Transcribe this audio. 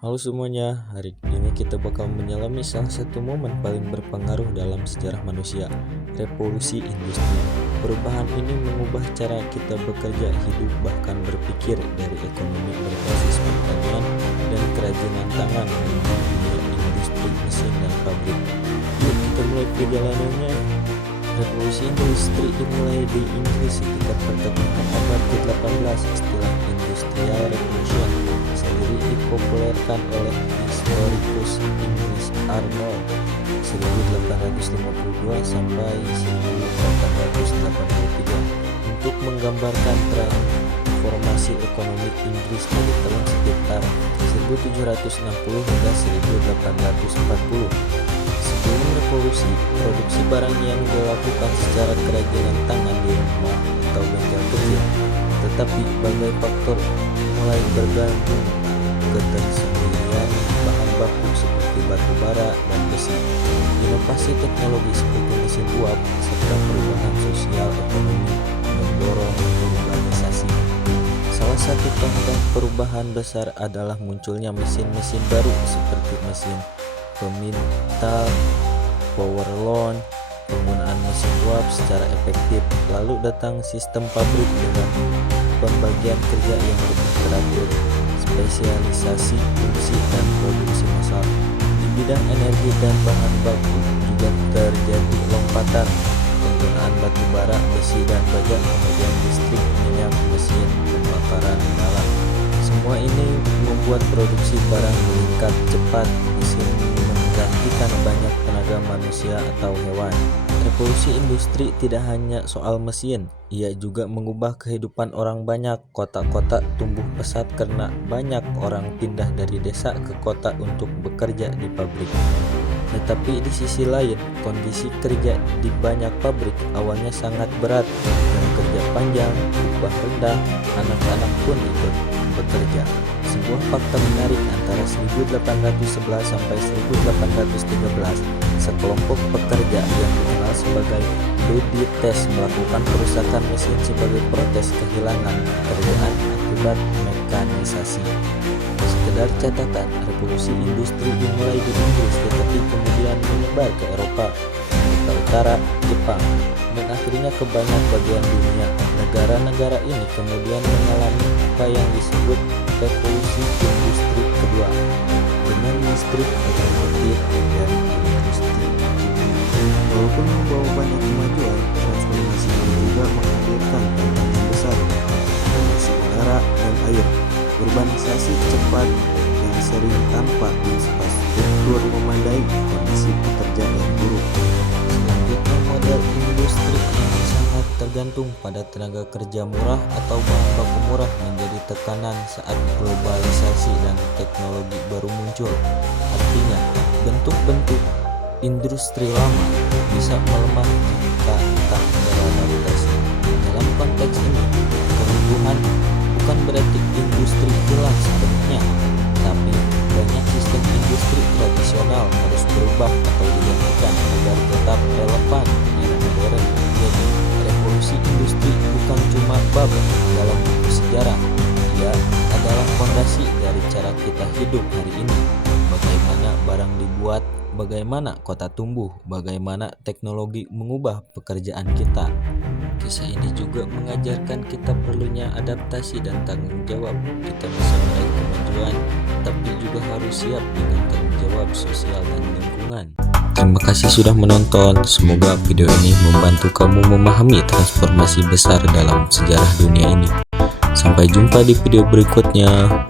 Halo semuanya, hari ini kita bakal menyelami salah satu momen paling berpengaruh dalam sejarah manusia, revolusi industri. Perubahan ini mengubah cara kita bekerja, hidup, bahkan berpikir dari ekonomi berbasis pertanian dan kerajinan tangan menuju dunia industri mesin dan pabrik. Yuk kita mulai perjalanannya. Revolusi industri dimulai di Inggris sekitar pertengahan abad ke-18. Istilah Industrial Revolution sendiri dipopulerkan oleh historikus Inggris Arnold 1852 sampai 1883 untuk menggambarkan transformasi ekonomi Inggris dari tahun sekitar 1760 hingga 1840. Sebelum revolusi, produksi barang yang dilakukan secara kerajinan tangan di rumah atau bengkel kecil, tetapi berbagai faktor mulai bergantung ketersediaan bahan baku seperti batu bara dan besi, inovasi teknologi seperti mesin uap, serta perubahan sosial ekonomi mendorong urbanisasi. Salah satu contoh perubahan besar adalah munculnya mesin-mesin baru seperti mesin pemintal, power loom, penggunaan mesin uap secara efektif, lalu datang sistem pabrik dengan pembagian kerja yang lebih teratur, spesialisasi fungsi dan produksi massal. Di bidang energi dan bahan baku juga terjadi lompatan, penggunaan batu bara, besi dan baja, kemudian listrik, minyak, mesin pembakaran dalam. Semua ini membuat produksi barang meningkat cepat. Mesin menggantikan banyak tenaga manusia atau hewan. Revolusi industri tidak hanya soal mesin, ia juga mengubah kehidupan orang banyak. Kota-kota tumbuh pesat karena banyak orang pindah dari desa ke kota untuk bekerja di pabrik. Tetapi di sisi lain, kondisi kerja di banyak pabrik awalnya sangat berat, dan kerja panjang, upah rendah, anak-anak pun ikut bekerja. Sebuah fakta menarik antara 1811 sampai 1813, sekelompok pekerja yang dikenal sebagai Luddites melakukan perusakan mesin sebagai protes kehilangan pekerjaan akibat mekanisasi. Sekedar catatan, revolusi industri dimulai di Inggris tetapi kemudian menyebar ke Eropa, Amerika Utara, Jepang, dan akhirnya ke banyak bagian dunia. Negara-negara ini kemudian mengalami apa yang disebut revolusi industri kedua dengan listrik, otomotif, dan industri. Walaupun membawa banyak kemajuan, transformasi ini juga menghadirkan tantangan besar, polusi udara dan air, urbanisasi cepat yang sering tanpa infrastruktur memadai, kondisi pekerja yang buruk. Selanjutnya, model industri yang sangat tergantung pada tenaga kerja murah atau bahan baku murah menjadi tekanan saat globalisasi dan teknologi baru muncul. Artinya, bentuk-bentuk industri lama bisa melemah jika tak beradaptasi. Dalam konteks ini, kerubuhan bukan berarti industri hilang sepenuhnya, tapi banyak sistem industri tradisional harus berubah atau digantikan agar tetap relevan di era modern. Jadi, revolusi industri bukan cuma bab dalam buku sejarah, ia adalah fondasi dari cara kita hidup hari ini. Bagaimana barang dibuat, bagaimana kota tumbuh, bagaimana teknologi mengubah pekerjaan kita. Kisah ini juga mengajarkan kita perlunya adaptasi dan tanggung jawab. Kita bisa meraih kemajuan, tapi juga harus siap dengan tanggung jawab sosial dan lingkungan. Terima kasih sudah menonton. Semoga video ini membantu kamu memahami transformasi besar dalam sejarah dunia ini. Sampai jumpa di video berikutnya.